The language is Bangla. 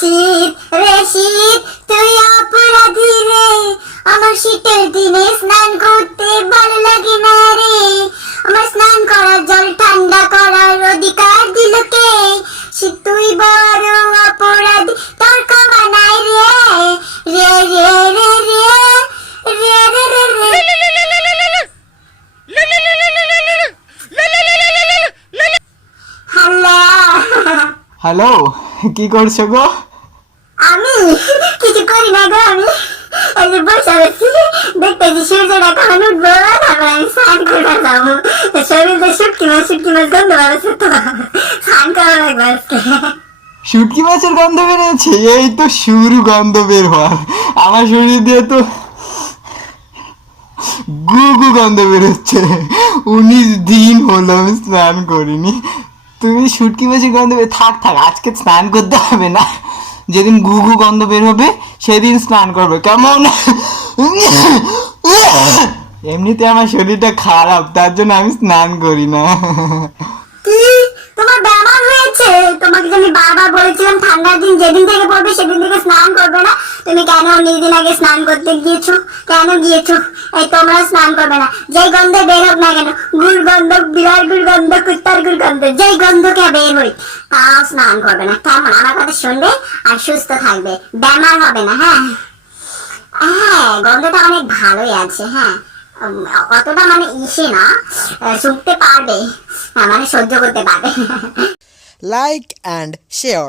শীত রে শীত তুই অপরাধী রে, আমার শীতের দিনে স্নান করতে ভালো লাগে না রে। আমার স্নান করার জল ঠান্ডা করার অধিকার দিল কে? শীত তুই বড় অপরাধী, তোর ক্ষমা নাই রে রে রে রে রে রে রে রে রে। হ্যালো হ্যালো, কি করছো গো? আমি কিছু করি না গো, আমি এই যে বসে আছি দেখতেছি সূর্যটা কখন উঠবো, তারপর আমি স্নান করে যাবো। শরীরে শুটকি মাছ গন্ধ বেরোচ্ছে, তো স্নান করা লাগবে আজকে। শুটকি মাছের গন্ধ বেরিয়েছে? এই তো শুরু গন্ধ বের হওয়ার। আমার শরীর দিয়ে তো গু গন্ধ বেরোচ্ছে। 19 দিন হলো আমি স্নান করিনি। তুমি শুটকি মাছের গন্ধ থাক থাক, আজকে স্নান করতে হবে না। যেদিন গু গন্ধ বের হবে সেদিন স্নান করবে, কেমন? এমনিতে আমার শরীরটা খারাপ, তার জন্য আমি স্নান করি না। কি তোমার বেমার হয়েছে? তোমাকে যে আমি বারবার বলেছিলাম ঠান্ডার দিন যেদিন থেকে পড়বে সেদিন থেকে স্নান করবে না, তুমি কেন অনেকদিন আগে স্নান করতে গিয়েছো? কেন গিয়েছো? এই তোমরা স্নান করবে না, যেই গন্ধে বের হোক না কেন, গুড় গন্ধ, বিড়ার গুড় গন্ধ, কুত্তার গুড় গন্ধ, যেই গন্ধকে বের হই, তাও স্নান করবে না। কেমন? আমার কথা শুনবে আর সুস্থ থাকবে, বেমার হবে না। হ্যাঁ হ্যাঁ, গন্ধটা অনেক ভালোই আছে। হ্যাঁ, অতটা মানে ইসে না, শুনতে পারবে, মানে সহ্য করতে পারবে। Like and share.